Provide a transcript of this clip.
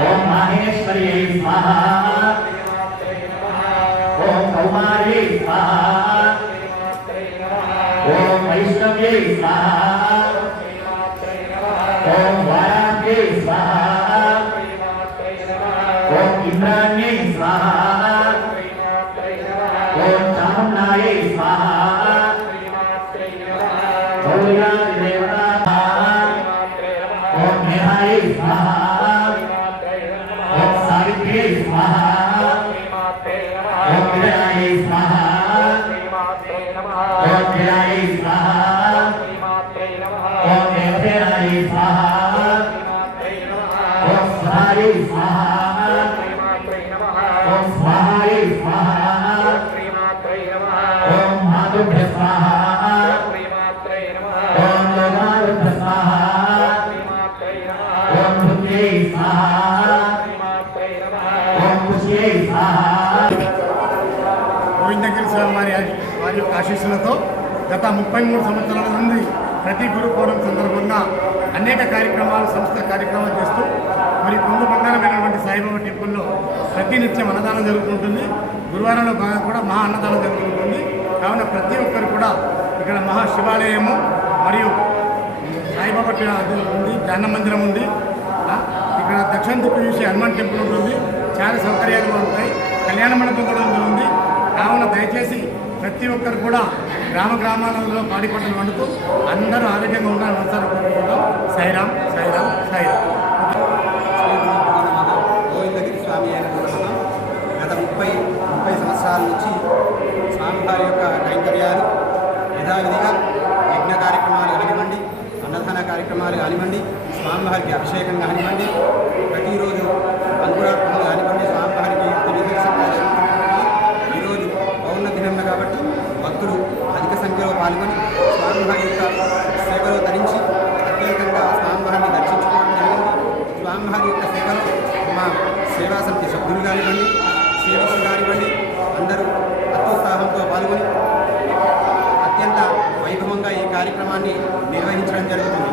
ओम माहेश्वर्यै स्वाहा ओम कौमार्यै स्वाहा ओम वैष्णव्यै स्वाहा ओम वाराह्यै स्वाहा ओम इंद्राण्यै स्वाहा ओम चामुण्डायै स्वाहा गौर्यादिदेवता ओम मेधायै स्वाहा ओम सावित्र्यै स्वाहा ओम विजयायै स्वाहा ओम जयायै स्वाहा ओम देवसेनायै स्वाहा ओम स्वाहायै स्वाहा ओम स्वाहायै स्वाहा ओम मातुभ्य स्वाहा ओम लोकारुभ्य स्वाहा ओम भुत्यै स्वाहा ओम पुष्यै स्वाहा గోవిందగిరి స్వామి వారి యొక్క ఆశీస్సులతో గత 33 సంవత్సరాల నుండి ప్రతి గురు పౌర్ణం సందర్భంగా అనేక కార్యక్రమాలు సంస్థ కార్యక్రమాలు చేస్తూ మరి కొంగు బంగారమైనటువంటి సాయిబాబా టెంపుల్లో ప్రతినిత్యం అన్నదానం జరుగుతుంటుంది. గురువారంలో భాగంగా కూడా మహా అన్నదానం జరుగుతుంటుంది. కావున ప్రతి ఒక్కరు కూడా ఇక్కడ మహా శివాలయము మరియు సాయిబాబా ఉంది, ధ్యాన మందిరం ఉంది, ఇక్కడ దక్షిణ దిక్కు చూసి హనుమాన్ టెంపుల్ ఉంటుంది. చాలా సౌకర్యాలు ఉంటాయి. కళ్యాణ మండపం కూడా ఉంది. కావున దయచేసి ప్రతి ఒక్కరు కూడా గ్రామాలలో పాడి పంటలు వండుతూ అందరూ ఆరోగ్యంగా ఉండాలని మనసారా కోరుకుంటున్నాం. సాయిరామ్ సాయిరామ్ సాయిరామ్. గోవిందగిరి స్వామి అయిన గత 30 సంవత్సరాల నుంచి స్వామివారి యొక్క కైంకర్యాలు యథావిధిగా యజ్ఞ కార్యక్రమాలు కానివ్వండి, అన్నదాన కార్యక్రమాలు కానివ్వండి, స్వామివారికి అభిషేకం కానివ్వండి, ప్రతిరోజు అంకురార్పణలు కానివ్వండి, స్వామివారికి అతి విశేషంగా జరుగుతుంది. ఈరోజు పౌర్ణ దినం కాబట్టి భక్తులు అధిక సంఖ్యలో పాల్గొని స్వామివారి యొక్క సేవలో ధరించి ప్రత్యేకంగా స్వామివారిని దర్శించుకోవడం జరిగింది. స్వామివారి యొక్క సేవలో మా సేవా సమితి సభ్యులు కానివ్వండి, సేవకులు కానివ్వండి, అందరూ అత్యుత్సాహంతో పాల్గొని అత్యంత వైభవంగా ఈ కార్యక్రమాన్ని నిర్వహించడం జరుగుతుంది.